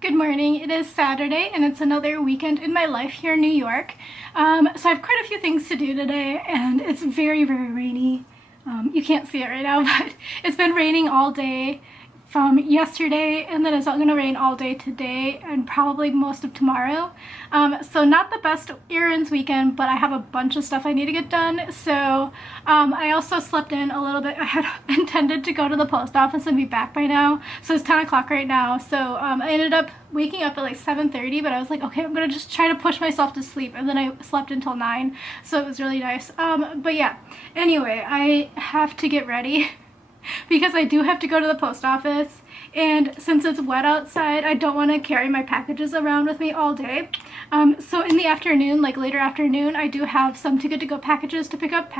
Good morning. It is Saturday and it's another weekend in my life here in New York. So I have quite a few things to do today and it's very, very rainy. You can't see it right now, but it's been raining all day from yesterday, and then it's going to rain all day today and probably most of tomorrow. So not the best errands weekend, but I have a bunch of stuff I need to get done. So I also slept in a little bit. I had intended to go to the post office and be back by now. So it's 10 o'clock right now. So I ended up waking up at like 7:30, but I was like, okay, I'm gonna just try to push myself to sleep, and then I slept until 9, so it was really nice. But yeah, anyway, I have to get ready because I do have to go to the post office, and since it's wet outside, I don't want to carry my packages around with me all day. So in the afternoon, like later afternoon, I do have some TooGoodToGo packages to pick up,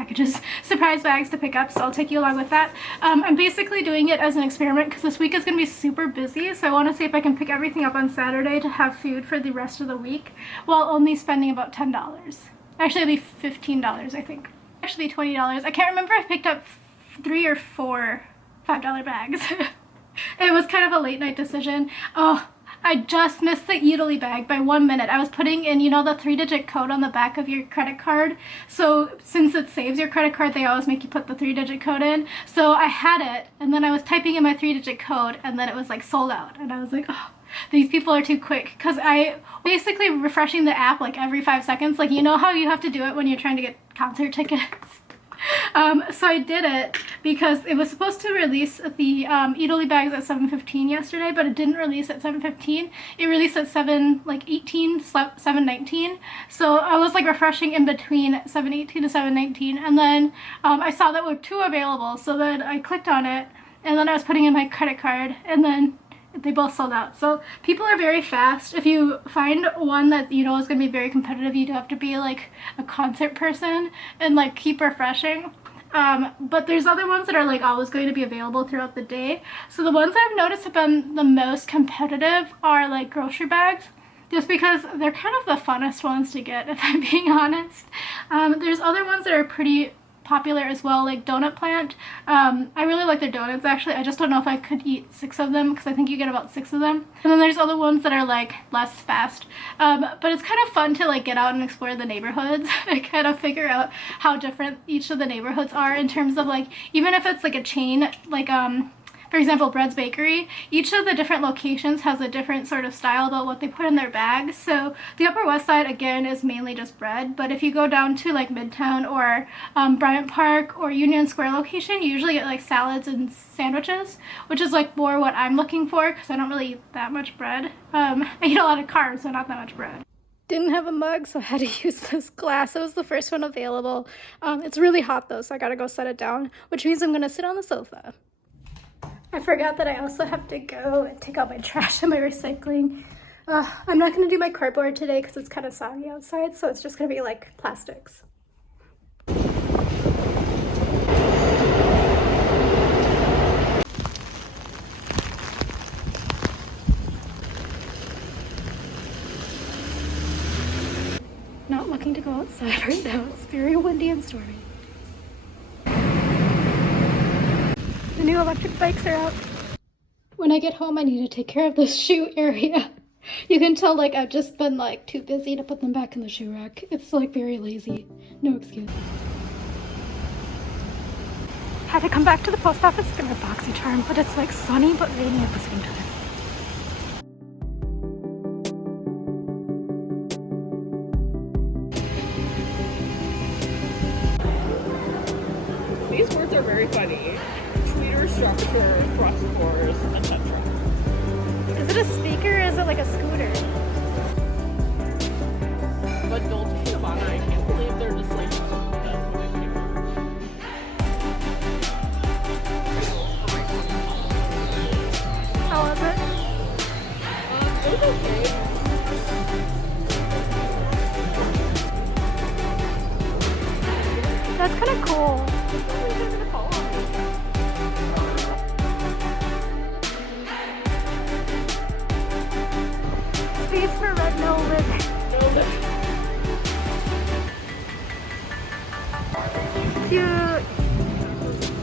surprise bags to pick up, so I'll take you along with that. I'm basically doing it as an experiment because this week is going to be super busy, so I want to see if I can pick everything up on Saturday to have food for the rest of the week while only spending about $10. Actually, it'll be $15, I think. Actually, $20. I can't remember if I picked up 3 or 4 $5 bags. It was kind of a late night decision. Oh, I just missed the Eataly bag by 1 minute. I was putting in, you know, the 3-digit code on the back of your credit card. So since it saves your credit card, they always make you put the 3-digit code in. So I had it, and then I was typing in my 3-digit code, and then it was like sold out. And I was like, oh, these people are too quick. Because I basically refreshing the app like every 5 seconds. Like, you know how you have to do it when you're trying to get concert tickets? So I did it because it was supposed to release the Eataly bags at 7:15 yesterday, but it didn't release at 7:15. It released at 7:18, 7:19. So I was like refreshing in between 7:18 to 7:19, and then I saw that there were 2 available, so then I clicked on it, and then I was putting in my credit card, and then they both sold out. So people are very fast. If you find one that you know is going to be very competitive, you do have to be like a concert person and like keep refreshing. But there's other ones that are like always going to be available throughout the day. So the ones that I've noticed have been the most competitive are like grocery bags, just because they're kind of the funnest ones to get, if I'm being honest. There's other ones that are pretty popular as well, like Donut Plant. I really like their donuts actually. I just don't know if I could eat 6 of them because I think you get about 6 of them. And then there's other ones that are like less fast. But it's kind of fun to like get out and explore the neighborhoods and kind of figure out how different each of the neighborhoods are in terms of like, even if it's like a chain, like for example, Bread's Bakery, each of the different locations has a different sort of style about what they put in their bags. So the Upper West Side, again, is mainly just bread. But if you go down to like Midtown or Bryant Park or Union Square location, you usually get like salads and sandwiches, which is like more what I'm looking for because I don't really eat that much bread. I eat a lot of carbs, so not that much bread. Didn't have a mug, so I had to use this glass. It was the first one available. It's really hot though, so I gotta go set it down, which means I'm gonna sit on the sofa. I forgot that I also have to go and take out my trash and my recycling. I'm not going to do my cardboard today because it's kind of soggy outside, so it's just going to be like plastics. Not looking to go outside right now. It's very windy and stormy. The new electric bikes are out. When I get home, I need to take care of the shoe area. You can tell like I've just been like too busy to put them back in the shoe rack. It's like very lazy. No excuse. Had to come back to the post office to get my BoxyCharm, but it's like sunny but rainy at the same time. These words are very funny. Tweeter, structure, thrust force, etc. Is it a speaker or is it like a scooter? But Dolce & Gabbana, I can't believe they're just like, that's what I think. How was it? It was okay. That's kind of cool. Space for red velvet. Cute.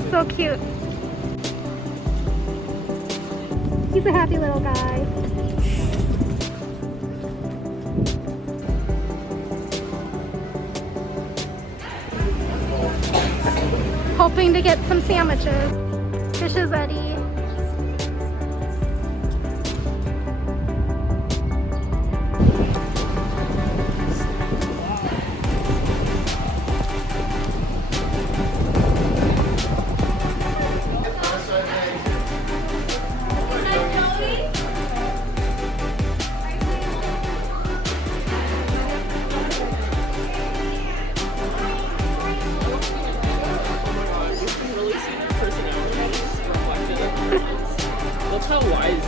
So cute. He's a happy little guy. going to get some sandwiches. Fish is ready. That's how wise.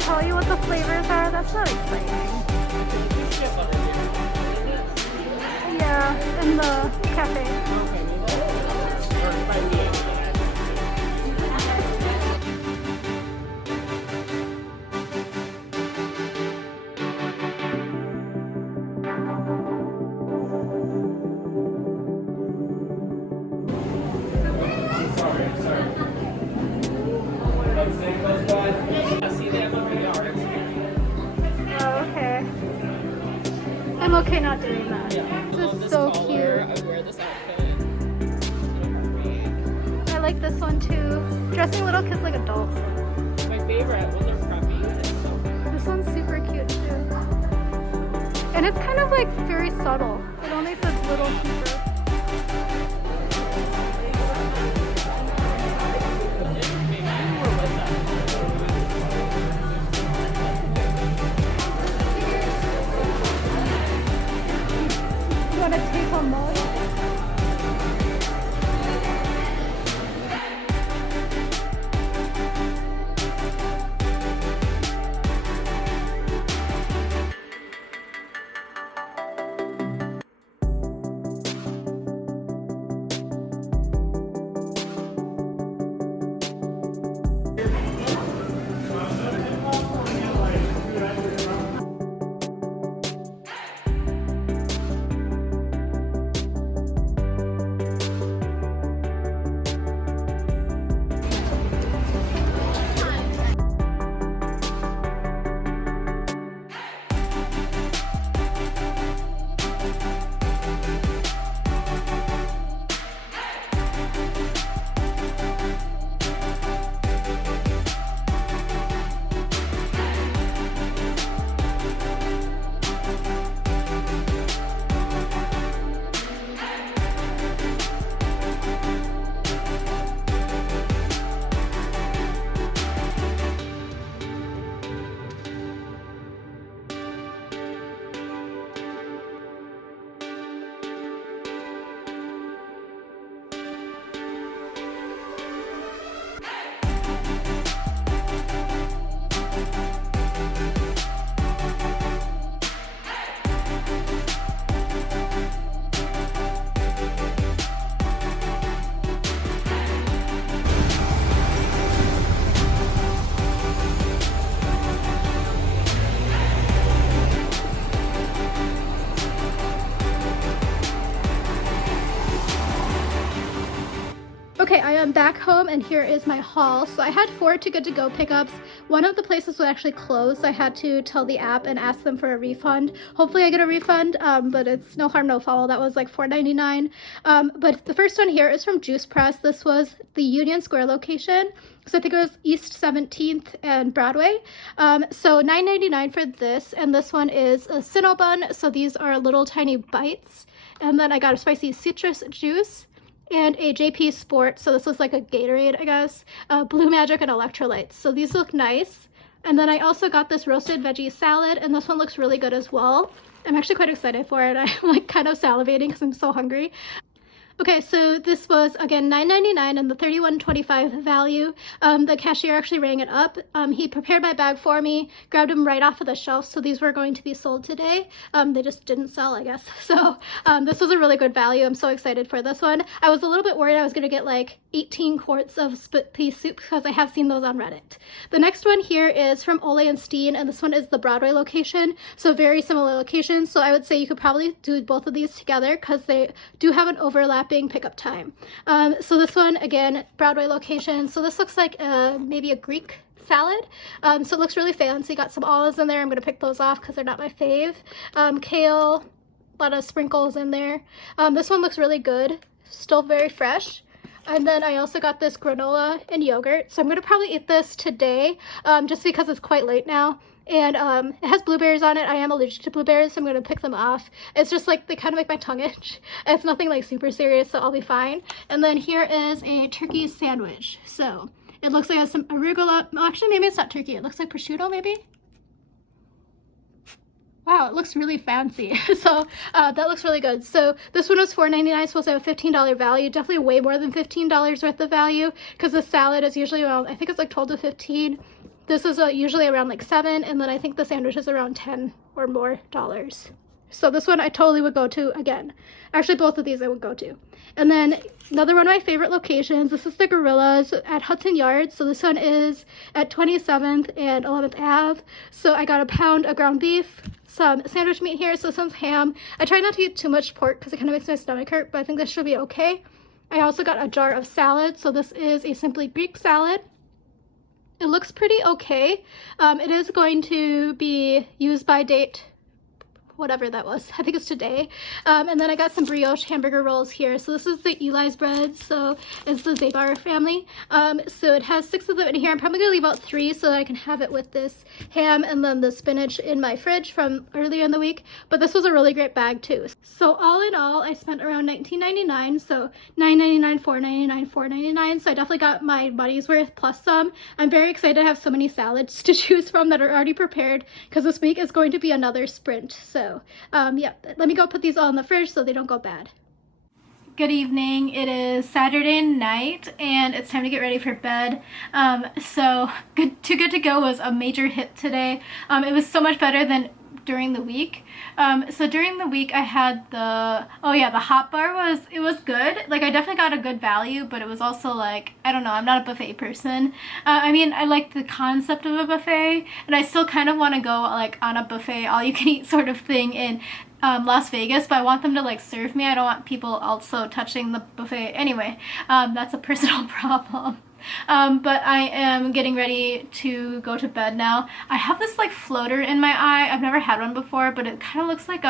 Tell you what the flavors are? That's not exciting. Yeah, in the cafe. I'm okay not doing that. Yeah. This is so cute. I wear this outfit. I like this one too. Dressing little kids like adults. My favorite was a preppy. It's so good. This one's super cute too. And it's kind of like very subtle. It only says little keeper. You want to take home Molly? Okay, I am back home and here is my haul. So I had 4 Too Good To Go pickups. One of the places was actually closed. I had to tell the app and ask them for a refund. Hopefully I get a refund, but it's no harm, no foul. That was like $4.99. But the first one here is from JuicePress. This was the Union Square location. So I think it was East 17th and Broadway. So $9.99 for this, and this one is a Cinnabon. So these are little tiny bites. And then I got a spicy citrus juice and a JP Sport. So this was like a Gatorade, I guess. Blue Magic and electrolytes. So these look nice. And then I also got this roasted veggie salad, and this one looks really good as well. I'm actually quite excited for it. I'm like kind of salivating because I'm so hungry. Okay, so this was, again, $9.99 and the $31.25 value. The cashier actually rang it up. He prepared my bag for me, grabbed them right off of the shelf, so these were going to be sold today. They just didn't sell, I guess. So this was a really good value. I'm so excited for this one. I was a little bit worried I was going to get like 18 quarts of split pea soup because I have seen those on Reddit. The next one here is from Ole and Steen, and this one is the Broadway location, so very similar locations. So I would say you could probably do both of these together because they do have an overlapping pickup time. So this one, again, Broadway location. So this looks like maybe a Greek salad. So it looks really fancy. Got some olives in there. I'm going to pick those off because they're not my fave. Kale, a lot of sprinkles in there. This one looks really good. Still very fresh. And then I also got this granola and yogurt. So I'm going to probably eat this today just because it's quite late now. And it has blueberries on it. I am allergic to blueberries, so I'm going to pick them off. It's just like they kind of make my tongue itch. It's nothing like super serious, so I'll be fine. And then here is a turkey sandwich. So it looks like it has some arugula. Well, actually, maybe it's not turkey. It looks like prosciutto, maybe? Wow, it looks really fancy. So that looks really good. So this one was $4.99, supposed to have a $15 value. Definitely way more than $15 worth of value because the salad is usually around, I think it's like 12 to 15. This is usually around like 7, and then I think the sandwich is around 10 or more dollars. So this one I totally would go to again. Actually, both of these I would go to. And then another one of my favorite locations, this is the Gorillas at Hudson Yards. So this one is at 27th and 11th Ave. So I got a pound of ground beef, some sandwich meat here, so some ham. I try not to eat too much pork because it kind of makes my stomach hurt, but I think this should be okay. I also got a jar of salad. So this is a Simply Greek salad. It looks pretty okay. It is going to be used by date, whatever that was. I think it's today. And then I got some brioche hamburger rolls here. So this is the Eli's bread. So it's the Zabar family. So it has 6 of them in here. I'm probably gonna leave out 3 so that I can have it with this ham and then the spinach in my fridge from earlier in the week. But this was a really great bag too. So all in all, I spent around $19.99. So $9.99, $4.99, $4.99. So I definitely got my money's worth plus some. I'm very excited to have so many salads to choose from that are already prepared because this week is going to be another sprint. So yeah, let me go put these all in the fridge so they don't go bad. Good evening. It is Saturday night and it's time to get ready for bed. So Too Good To Go was a major hit today. It was so much better than during the week. So during the week I had the hot bar it was good. Like I definitely got a good value, but it was also like, I don't know, I'm not a buffet person. I mean, I like the concept of a buffet and I still kind of want to go like on a buffet, all you can eat sort of thing in Las Vegas, but I want them to like serve me. I don't want people also touching the buffet. Anyway, that's a personal problem. But I am getting ready to go to bed now. I have this like floater in my eye. I've never had one before, but it kind of looks like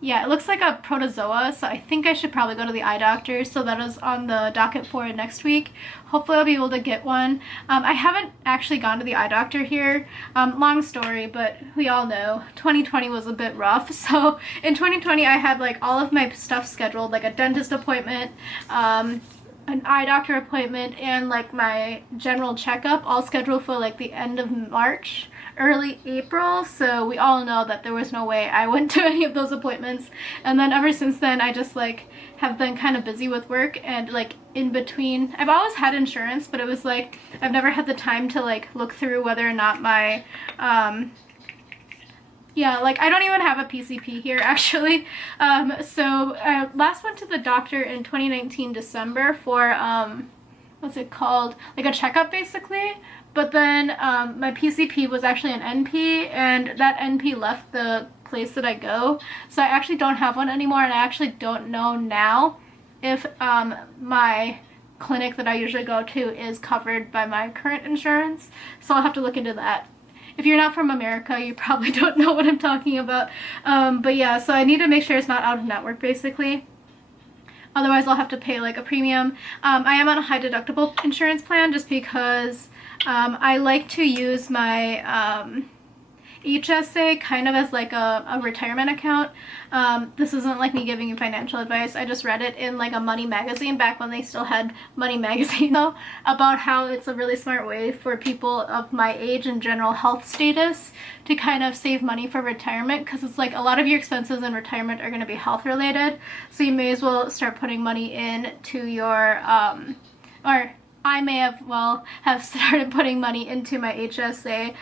yeah, it looks like a protozoa, so I think I should probably go to the eye doctor. So that is on the docket for next week. Hopefully I'll be able to get one. I haven't actually gone to the eye doctor here. Long story, but we all know 2020 was a bit rough. So in 2020 I had like all of my stuff scheduled, like a dentist appointment, an eye doctor appointment, and like my general checkup all scheduled for like the end of March, early April. So we all know that there was no way I went to any of those appointments. And then ever since then I just like have been kind of busy with work, and like in between I've always had insurance, but it was like I've never had the time to like look through whether or not my yeah, like I don't even have a PCP here actually. So I last went to the doctor in 2019 December for what's it called, like a checkup basically. But then my PCP was actually an NP, and that NP left the place that I go, so I actually don't have one anymore, and I actually don't know now if my clinic that I usually go to is covered by my current insurance. So I'll have to look into that. If you're not from America, you probably don't know what I'm talking about. But yeah, so I need to make sure it's not out of network basically. Otherwise I'll have to pay like a premium. I am on a high deductible insurance plan just because I like to use my HSA kind of as like a retirement account. This isn't like me giving you financial advice. I just read it in like a Money magazine back when they still had Money magazine though, about how it's a really smart way for people of my age and general health status to kind of save money for retirement, because it's like a lot of your expenses in retirement are going to be health related, so you may as well start putting money in to your or I may have started putting money into my HSA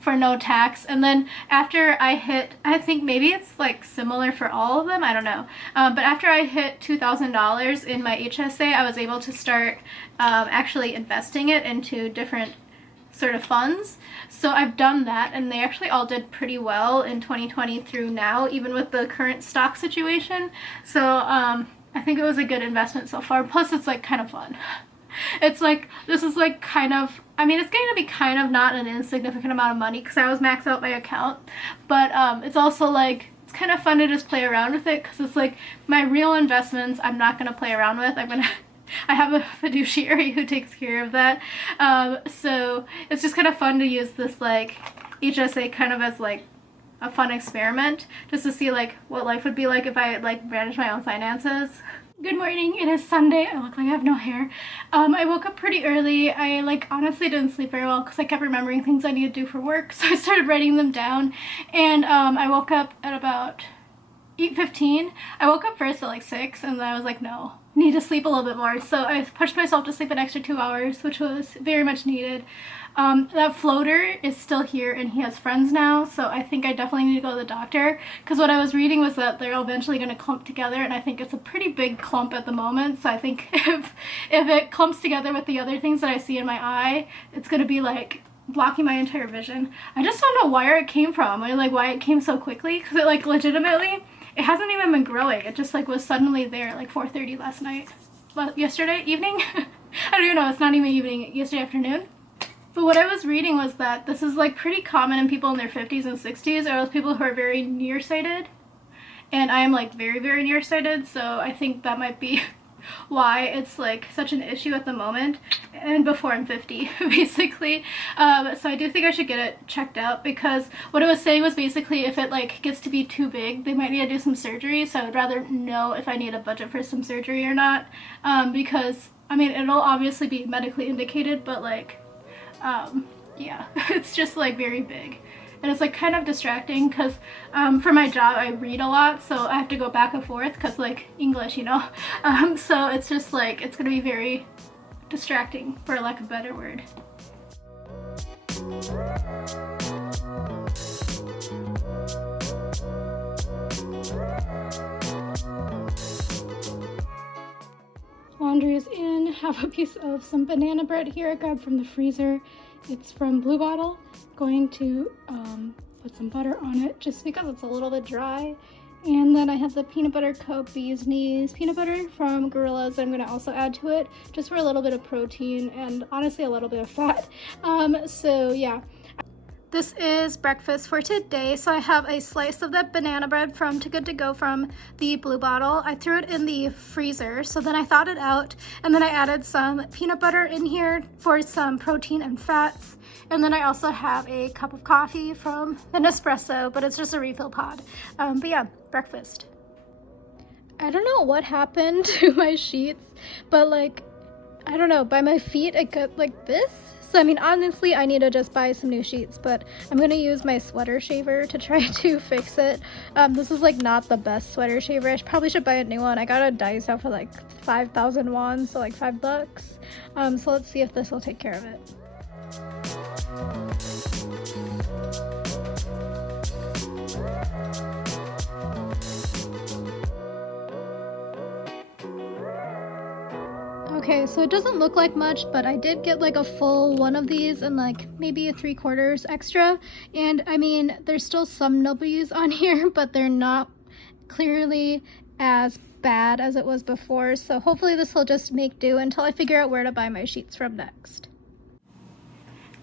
for no tax. And then after I hit, I think maybe it's like similar for all of them, I don't know, but after I hit $2,000 in my HSA, I was able to start actually investing it into different sort of funds. So I've done that, and they actually all did pretty well in 2020 through now, even with the current stock situation. So I think it was a good investment so far. Plus it's like kind of fun. It's like, this is like kind of, I mean, it's going to be kind of not an insignificant amount of money because I always max out my account, but it's also like, it's kind of fun to just play around with it, because it's like my real investments I'm not going to play around with. I have a fiduciary who takes care of that, so it's just kind of fun to use this like HSA kind of as like a fun experiment, just to see like what life would be like if I like managed my own finances. Good morning, it is Sunday. I look like I have no hair. I woke up pretty early. I like honestly didn't sleep very well because I kept remembering things I need to do for work, so I started writing them down, and I woke up at about 8:15. I woke up first at like 6, and then I was like, no, I need to sleep a little bit more, so I pushed myself to sleep an extra 2 hours, which was very much needed. That floater is still here, and he has friends now, so I think I definitely need to go to the doctor, because what I was reading was that they're eventually going to clump together, and I think it's a pretty big clump at the moment, so I think if it clumps together with the other things that I see in my eye, it's going to be like blocking my entire vision. I just don't know where it came from, or like why it came so quickly, because it like legitimately, it hasn't even been growing. It just like was suddenly there at like 4:30 last night. Yesterday evening? I don't even know, it's not even evening, yesterday afternoon. But what I was reading was that this is like pretty common in people in their 50s and 60s, or those people who are very nearsighted. And I am like very, very nearsighted, so I think that might be why it's like such an issue at the moment, and before I'm 50 basically. So I do think I should get it checked out, because what it was saying was basically if it like gets to be too big, they might need to do some surgery, so I would rather know if I need a budget for some surgery or not, because I mean it'll obviously be medically indicated, but like yeah, it's just like very big, and it's like kind of distracting because for my job I read a lot, so I have to go back and forth because like English, you know, so it's just like it's gonna be very distracting, for lack of a better word. Laundry is in. Have a piece of some banana bread here I grabbed from the freezer. It's from Blue Bottle. Going to put some butter on it just because it's a little bit dry. And then I have the peanut butter cup bee's knees peanut butter from Gorillas that I'm going to also add to it, just for a little bit of protein and honestly a little bit of fat. So yeah. This is breakfast for today. So I have a slice of that banana bread from TooGoodToGo from the Blue Bottle. I threw it in the freezer, so then I thawed it out, and then I added some peanut butter in here for some protein and fats. And then I also have a cup of coffee from the Nespresso, but it's just a refill pod. But yeah, breakfast. I don't know what happened to my sheets, but like, I don't know, by my feet it got like this. So I mean, honestly, I need to just buy some new sheets, but I'm gonna use my sweater shaver to try to fix it. This is like not the best sweater shaver. I probably should buy a new one. I got a Daiso for like 5,000 won, so like $5. So let's see if this will take care of it. Okay, so it doesn't look like much, but I did get like a full one of these and like maybe a 3/4 extra. And I mean, there's still some nubbies on here, but they're not clearly as bad as it was before. So hopefully this will just make do until I figure out where to buy my sheets from next.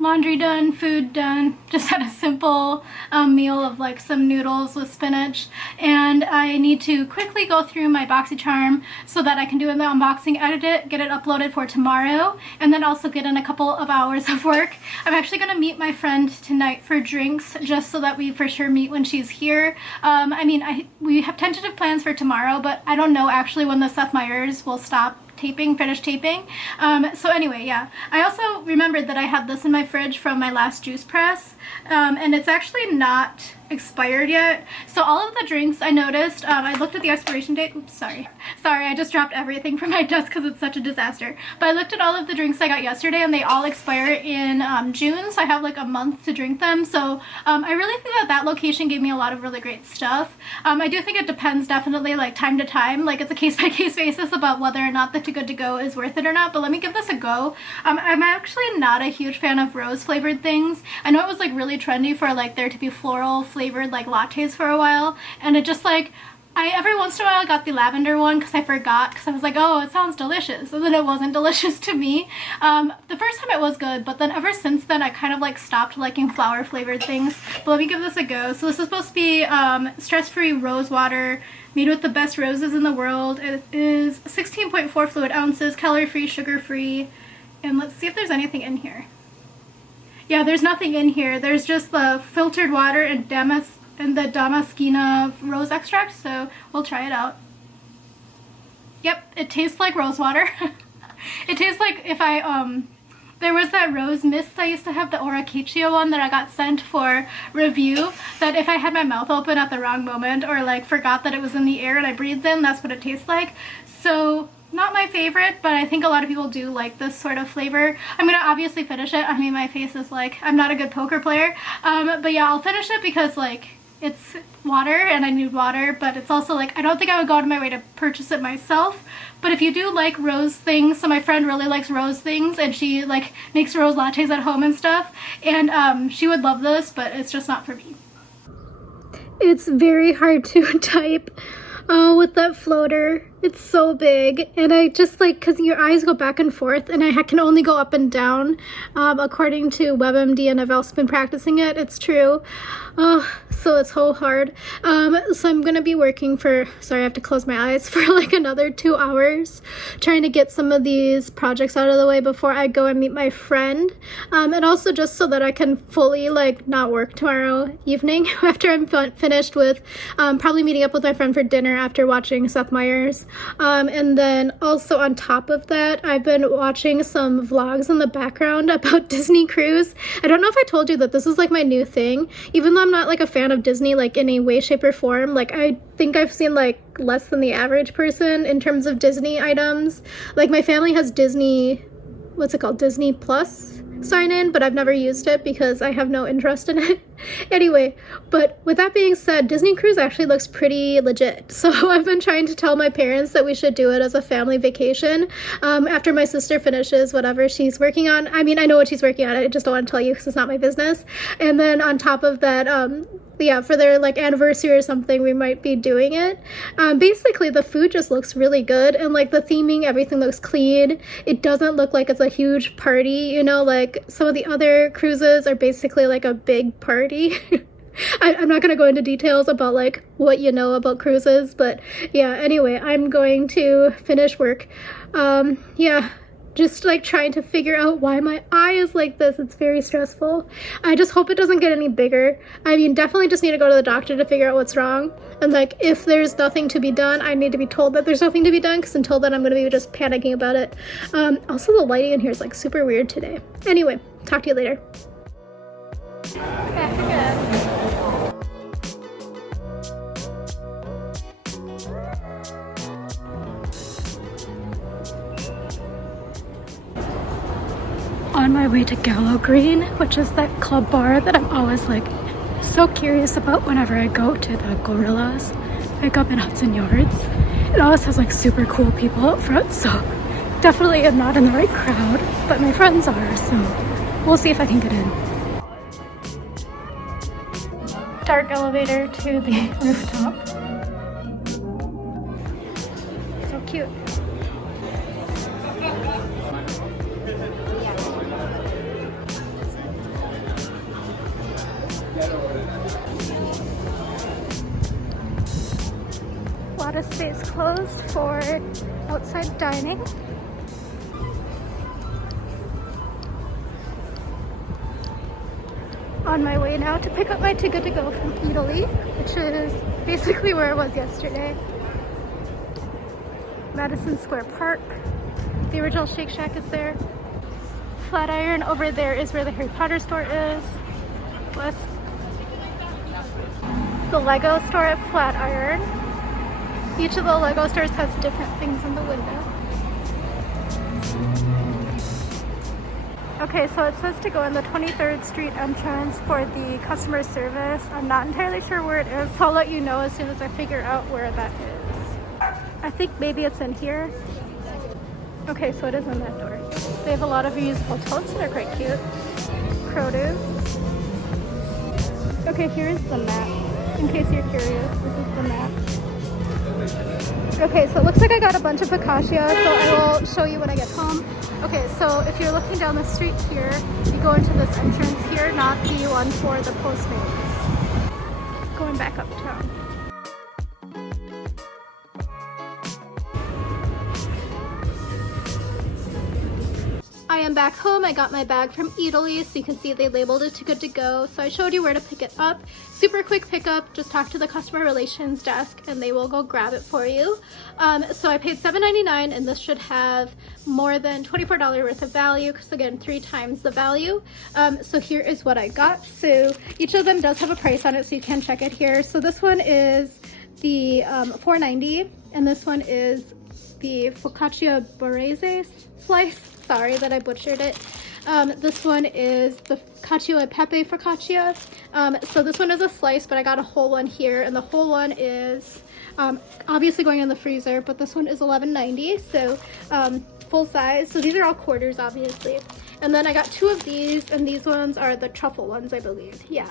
laundry done, food done. Just had a simple meal of like some noodles with spinach, and I need to quickly go through my BoxyCharm so that I can do the unboxing, edit it, get it uploaded for tomorrow, and then also get in a couple of hours of work. I'm actually going to meet my friend tonight for drinks just so that we for sure meet when she's here. I mean, we have tentative plans for tomorrow, but I don't know actually when the Seth Meyers will stop finish taping. So anyway, yeah. I also remembered that I had this in my fridge from my last JuicePress, and it's actually not expired yet. So all of the drinks I noticed, I looked at the expiration date. Oops, sorry, I just dropped everything from my desk because it's such a disaster. But I looked at all of the drinks I got yesterday and they all expire in June, so I have like a month to drink them. So I really think that that location gave me a lot of really great stuff. I do think it depends definitely like time to time, like it's a case-by-case basis about whether or not the Too Good To Go is worth it or not, but let me give this a go. I'm actually not a huge fan of rose flavored things. I know it was like really trendy for like there to be floral flavored like lattes for a while, and it just like every once in a while got the lavender one because I forgot, because I was like, oh, it sounds delicious, and then it wasn't delicious to me. The first time it was good, but then ever since then I kind of like stopped liking flower flavored things. But let me give this a go. So this is supposed to be stress-free rose water made with the best roses in the world. It is 16.4 fluid ounces, calorie-free, sugar-free, and let's see if there's anything in here. Yeah, there's nothing in here. There's just the filtered water and the Damaskina rose extract, so we'll try it out. Yep, it tastes like rose water. It tastes like if there was that rose mist I used to have, the Oracacia one that I got sent for review, that if I had my mouth open at the wrong moment or like forgot that it was in the air and I breathed in, that's what it tastes like. So not my favorite, but I think a lot of people do like this sort of flavor. I'm gonna obviously finish it. I mean, my face is like, I'm not a good poker player. But yeah, I'll finish it because like it's water and I need water, but it's also like, I don't think I would go out of my way to purchase it myself. But if you do like rose things, so my friend really likes rose things and she like makes rose lattes at home and stuff, and she would love this, but it's just not for me. It's very hard to type with that floater. It's so big, and I just like, because your eyes go back and forth, and I can only go up and down according to WebMD, and I've also been practicing it. It's true. So it's so hard. So I'm gonna be working for, sorry, I have to close my eyes, for like another 2 hours trying to get some of these projects out of the way before I go and meet my friend, and also just so that I can fully like not work tomorrow evening after I'm finished with probably meeting up with my friend for dinner after watching Seth Meyers. And then also on top of that, I've been watching some vlogs in the background about Disney cruise. I don't know if I told you that this is like my new thing, even though I'm not like a fan of Disney like in any way, shape, or form. Like I think I've seen like less than the average person in terms of Disney items. Like my family has Disney, what's it called, Disney Plus sign in, but I've never used it because I have no interest in it. Anyway, but with that being said, Disney Cruise actually looks pretty legit. So I've been trying to tell my parents that we should do it as a family vacation after my sister finishes whatever she's working on. I mean, I know what she's working on. I just don't want to tell you because it's not my business. And then on top of that, yeah, for their like anniversary or something, we might be doing it. Basically, the food just looks really good, and like the theming, everything looks clean. It doesn't look like it's a huge party, you know, like some of the other cruises are basically like a big party. I'm not going to go into details about like what you know about cruises, but yeah, anyway, I'm going to finish work. Yeah. Just like trying to figure out why my eye is like this. It's very stressful. I just hope it doesn't get any bigger. I mean, definitely just need to go to the doctor to figure out what's wrong. And like, if there's nothing to be done, I need to be told that there's nothing to be done, because until then I'm going to be just panicking about it. Also, the lighting in here is like super weird today. Anyway, talk to you later. Back again. On my way to Gallow Green, which is that club bar that I'm always like so curious about whenever I go to the Gorillas, like up in Hudson Yards. It always has like super cool people out front, so definitely am not in the right crowd, but my friends are, so we'll see if I can get in. Dark elevator to the rooftop. So cute. A lot of space closed for outside dining. On my way now to pick up my TooGoodToGo from Eataly, which is basically where I was yesterday. Madison Square Park. The original Shake Shack is there. Flatiron over there is where the Harry Potter store is. Plus the Lego store at Flatiron. Each of the Lego stores has different things in the window. Okay, so it says to go in the 23rd Street entrance for the customer service. I'm not entirely sure where it is, so I'll let you know as soon as I figure out where that is. I think maybe it's in here. Okay, so it is in that door. They have a lot of reusable totes that are quite cute. Produce. Okay, here's the map. In case you're curious, this is the map. Okay, so it looks like I got a bunch of focaccia, so I will show you when I get home. Okay, so if you're looking down the street here, you go into this entrance here, not the one for the Postmates. Going back uptown. I am back home. I got my bag from Eataly, so you can see they labeled it TooGoodToGo. So I showed you where to pick it up. Super quick pickup. Just talk to the customer relations desk and they will go grab it for you. So I paid $7.99 and this should have more than $24 worth of value, because again, 3 times the value. So here is what I got. So each of them does have a price on it, so you can check it here. So this one is the $4.90 and this one is the focaccia barese slice. Sorry that I butchered it. This one is the cacio e pepe focaccia. So this one is a slice, but I got a whole one here, and the whole one is obviously going in the freezer, but this one is $11.90, so full size. So these are all quarters, obviously. And then I got 2 of these, and these ones are the truffle ones, I believe. Yeah.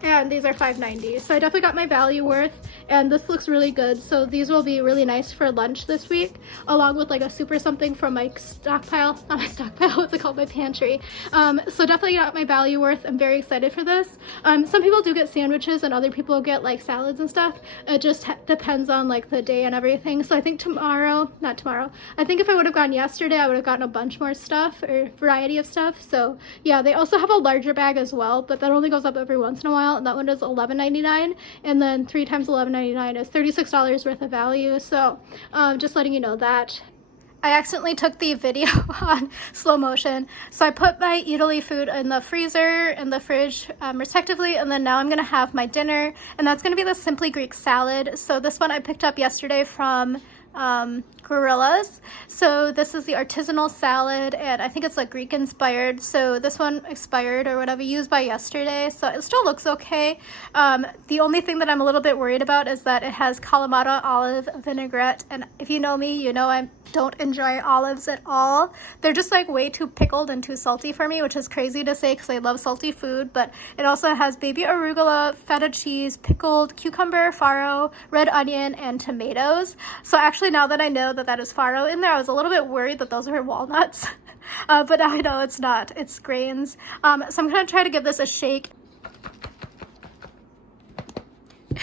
And these are $5.90, so I definitely got my value worth, and this looks really good. So these will be really nice for lunch this week, along with like a soup or something from my stockpile, not my stockpile, what's it called, my pantry. So definitely got my value worth. I'm very excited for this. Some people do get sandwiches and other people get like salads and stuff. It just depends on like the day and everything. So I think I think if I would have gone yesterday, I would have gotten a bunch more stuff, or variety of stuff. So yeah, they also have a larger bag as well, but that only goes up every once in a while. And that one is $11.99, and then 3 times $11.99 is $36 worth of value. So just letting you know that. I accidentally took the video on slow motion, so I put my Eataly food in the freezer and the fridge respectively, and then now I'm gonna have my dinner, and that's gonna be the Simply Greek salad. So this one I picked up yesterday from Gorillas. So this is the artisanal salad, and I think it's like Greek inspired. So this one expired or whatever, used by yesterday, so it still looks okay. The only thing that I'm a little bit worried about is that it has Kalamata olive vinaigrette, and if you know me, you know I don't enjoy olives at all. They're just like way too pickled and too salty for me, which is crazy to say because I love salty food. But it also has baby arugula, feta cheese, pickled cucumber, farro, red onion, and tomatoes. So actually, now that I know that that is farro in there, I was a little bit worried that those were walnuts. But now I know it's not, it's grains. So I'm gonna try to give this a shake.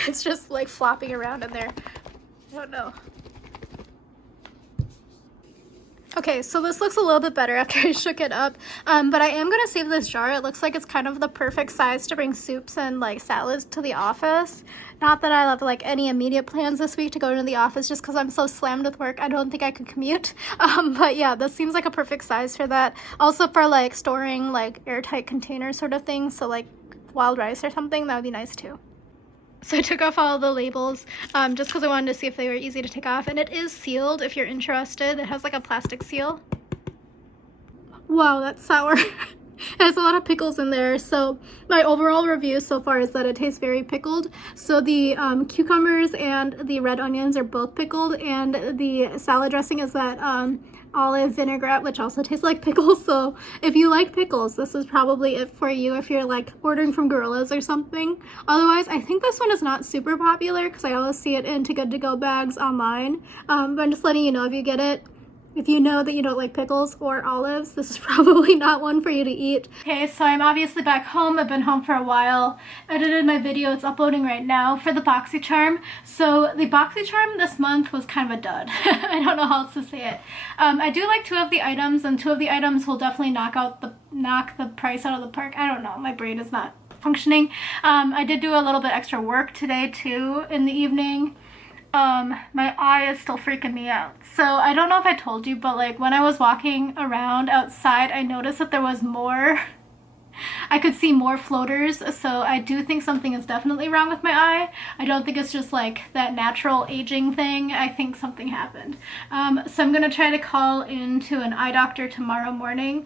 It's just like flopping around in there. I don't know. Okay, so this looks a little bit better after I shook it up, but I am gonna save this jar. It looks like it's kind of the perfect size to bring soups and like salads to the office. Not that I have like any immediate plans this week to go into the office, just because I'm so slammed with work. I don't think I could commute. But yeah, this seems like a perfect size for that. Also for like storing like airtight containers sort of thing, so like wild rice or something, that would be nice too. So I took off all the labels just because I wanted to see if they were easy to take off. And it is sealed if you're interested. It has like a plastic seal. Wow, that's sour. It has a lot of pickles in there. So my overall review so far is that it tastes very pickled. So the cucumbers and the red onions are both pickled. And the salad dressing is that olive vinaigrette, which also tastes like pickles. So if you like pickles, this is probably it for you if you're like ordering from Gorillas or something. Otherwise, I think this one is not super popular because I always see it in TooGoodToGo bags online. But I'm just letting you know if you get it. If you know that you don't like pickles or olives, this is probably not one for you to eat. Okay, so I'm obviously back home. I've been home for a while. Edited my video. It's uploading right now for the BoxyCharm. So the BoxyCharm this month was kind of a dud. I don't know how else to say it. I do like 2 of the items, and 2 of the items will definitely knock the price out of the park. I don't know. My brain is not functioning. I did do a little bit extra work today too in the evening. My eye is still freaking me out. So I don't know if I told you, but like when I was walking around outside, I noticed that there was more, I could see more floaters. So I do think something is definitely wrong with my eye. I don't think it's just like that natural aging thing. I think something happened. So I'm gonna try to call into an eye doctor tomorrow morning.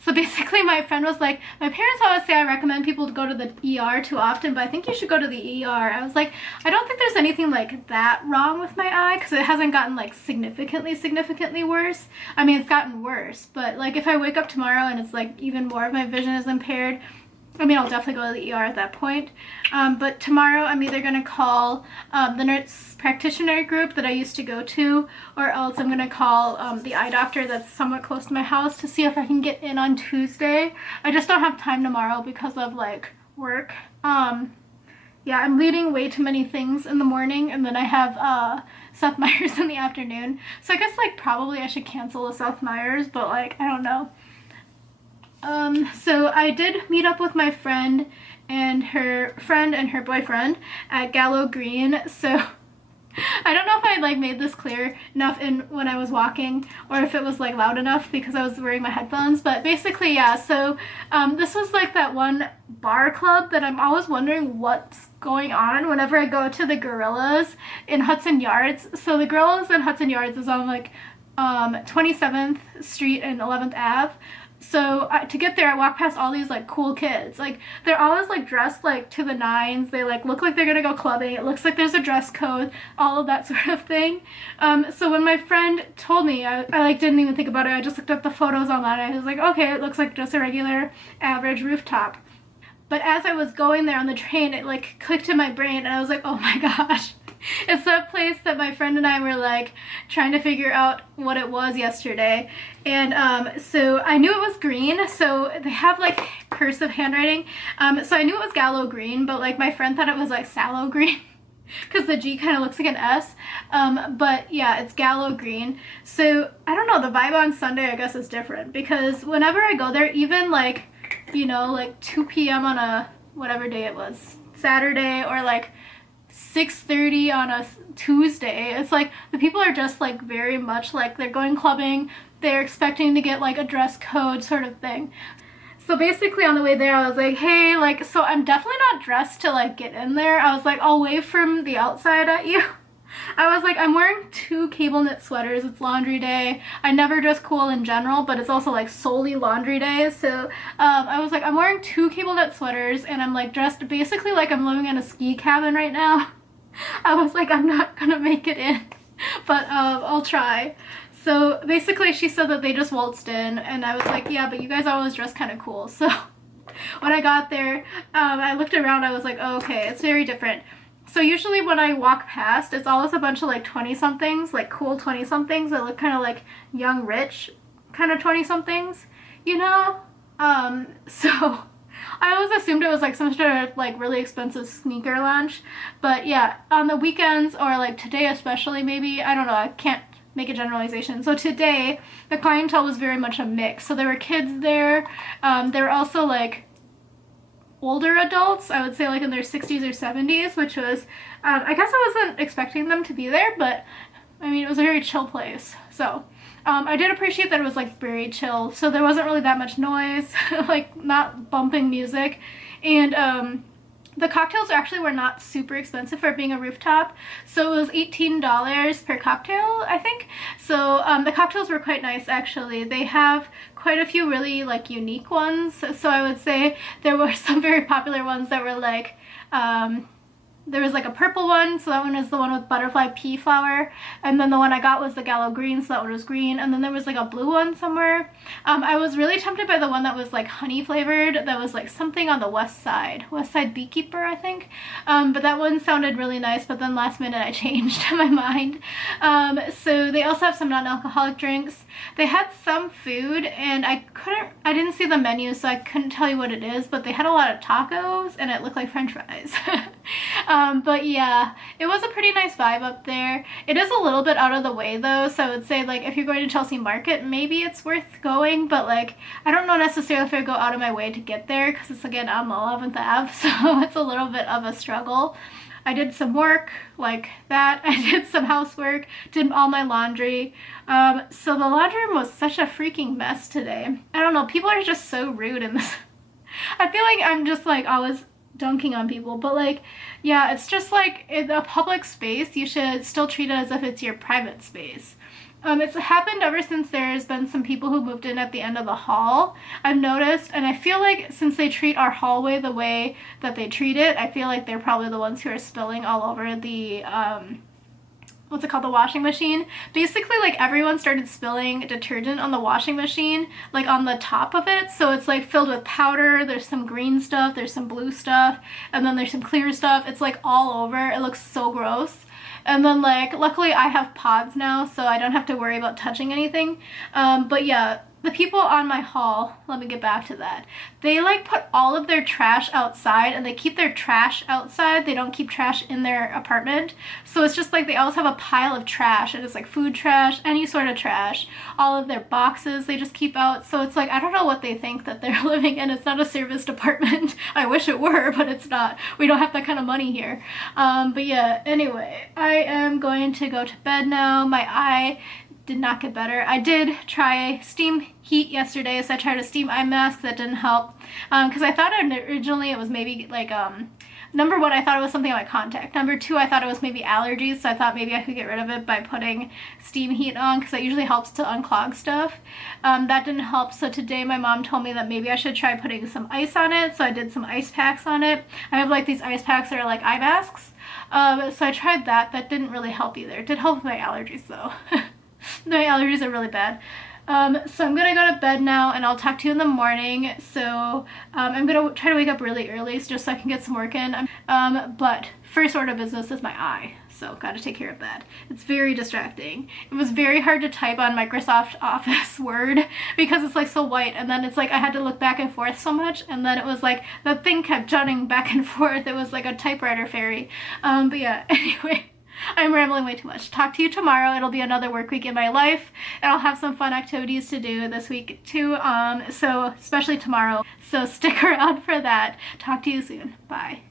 So basically my friend was like, my parents always say I recommend people to go to the ER too often, but I think you should go to the ER. I was like, I don't think there's anything like that wrong with my eye, because it hasn't gotten like significantly worse. I mean, it's gotten worse, but like if I wake up tomorrow and it's like even more of my vision is impaired, I mean, I'll definitely go to the ER at that point. But tomorrow I'm either going to call the nurse practitioner group that I used to go to, or else I'm going to call the eye doctor that's somewhat close to my house to see if I can get in on Tuesday. I just don't have time tomorrow because of like work. Yeah, I'm leading way too many things in the morning, and then I have Seth Meyers in the afternoon. So I guess like probably I should cancel the Seth Meyers, but like I don't know. So I did meet up with my friend and her boyfriend at Gallow Green. So I don't know if I like made this clear enough when I was walking, or if it was like loud enough because I was wearing my headphones, but basically yeah, so this was like that one bar club that I'm always wondering what's going on whenever I go to the Gorillas in Hudson Yards. So the Gorillas in Hudson Yards is on like 27th Street and 11th Ave. So to get there, I walk past all these like cool kids. Like they're always like dressed like to the nines. They like look like they're gonna go clubbing. It looks like there's a dress code, all of that sort of thing. So when my friend told me, I like didn't even think about it. I just looked up the photos online. I was like, okay, it looks like just a regular average rooftop. But as I was going there on the train, it like clicked in my brain, and I was like, oh my gosh. It's that place that my friend and I were like trying to figure out what it was yesterday. And so I knew it was green, so they have like cursive handwriting. So I knew it was Gallow Green, but like my friend thought it was like Sallow Green because the G kind of looks like an S. But yeah, it's Gallow Green. So I don't know, the vibe on Sunday I guess is different, because whenever I go there, even like, you know, like 2 p.m. on a whatever day it was, Saturday, or like 6:30 on a Tuesday, it's like the people are just like very much like they're going clubbing, they're expecting to get like a dress code sort of thing. So basically on the way there I was like, hey, like, so I'm definitely not dressed to like get in there. I was like, I'll wave from the outside at you. I was like, I'm wearing 2 cable knit sweaters, it's laundry day. I never dress cool in general, but it's also like solely laundry day. So I was like, I'm wearing 2 cable knit sweaters, and I'm like dressed basically like I'm living in a ski cabin right now. I was like, I'm not gonna make it in, but I'll try. So basically she said that they just waltzed in, and I was like, yeah, but you guys always dress kind of cool. So when I got there, I looked around, I was like, oh, okay, it's very different. So usually when I walk past, it's always a bunch of like 20-somethings, like cool 20-somethings that look kind of like young, rich kind of 20-somethings, you know? So I always assumed it was like some sort of like really expensive sneaker lunch. But yeah, on the weekends, or like today especially maybe, I don't know, I can't make a generalization. So today, the clientele was very much a mix. So there were kids there. There were also like older adults, I would say like in their 60s or 70s, which was, I guess I wasn't expecting them to be there, but I mean, it was a very chill place. So I did appreciate that it was like very chill, so there wasn't really that much noise, like not bumping music. And the cocktails actually were not super expensive for being a rooftop, so it was $18 per cocktail, I think. So the cocktails were quite nice actually. They have quite a few really like unique ones, so I would say there were some very popular ones that were like there was like a purple one, so that one is the one with butterfly pea flower, and then the one I got was the Gallow green, so that one was green, and then there was like a blue one somewhere. I was really tempted by the one that was like honey flavored, that was like something on the west side Beekeeper, I think, but that one sounded really nice, but then last minute I changed my mind. So they also have some non-alcoholic drinks. They had some food, and I didn't see the menu, so I couldn't tell you what it is, but they had a lot of tacos, and it looked like french fries. But yeah, it was a pretty nice vibe up there. It is a little bit out of the way though, so I would say like if you're going to Chelsea Market, maybe it's worth going, but like I don't know necessarily if I go out of my way to get there, because it's again on 11th Ave, so it's a little bit of a struggle. I did some work like that. I did some housework, did all my laundry. So the laundry room was such a freaking mess today. I don't know, people are just so rude in this. I feel like I'm just like always dunking on people, but like, yeah, it's just like in a public space, you should still treat it as if it's your private space. It's happened ever since there's been some people who moved in at the end of the hall, I've noticed, and I feel like since they treat our hallway the way that they treat it, I feel like they're probably the ones who are spilling all over the, what's it called, the washing machine. Basically, like, everyone started spilling detergent on the washing machine, like on the top of it, so it's like filled with powder. There's some green stuff, there's some blue stuff, and then there's some clear stuff. It's like all over. It looks so gross. And then like, luckily I have pods now, so I don't have to worry about touching anything. But yeah, the people on my hall, let me get back to that, they like put all of their trash outside, and they keep their trash outside. They don't keep trash in their apartment. So it's just like they always have a pile of trash, and it's like food trash, any sort of trash. All of their boxes they just keep out. So it's like, I don't know what they think that they're living in. It's not a serviced apartment. I wish it were, but it's not. We don't have that kind of money here. But yeah, anyway, I am going to go to bed now. My eye did not get better. I did try steam heat yesterday, so I tried a steam eye mask. That didn't help, because I thought originally it was maybe like, number one, I thought it was something on my contact. Number two, I thought it was maybe allergies, so I thought maybe I could get rid of it by putting steam heat on, because that usually helps to unclog stuff. That didn't help, so today my mom told me that maybe I should try putting some ice on it, so I did some ice packs on it. I have like these ice packs that are like eye masks, so I tried that. That didn't really help either. It did help with my allergies though. My allergies are really bad. So I'm gonna go to bed now, and I'll talk to you in the morning. So I'm gonna try to wake up really early just so I can get some work in. But first order of business is my eye, so gotta take care of that. It's very distracting. It was very hard to type on Microsoft Office Word because it's like so white, and then it's like I had to look back and forth so much, and then it was like the thing kept jutting back and forth. It was like a typewriter fairy. But yeah, anyway. I'm rambling way too much. Talk to you tomorrow. It'll be another work week in my life, and I'll have some fun activities to do this week too, so especially tomorrow. So stick around for that. Talk to you soon. Bye.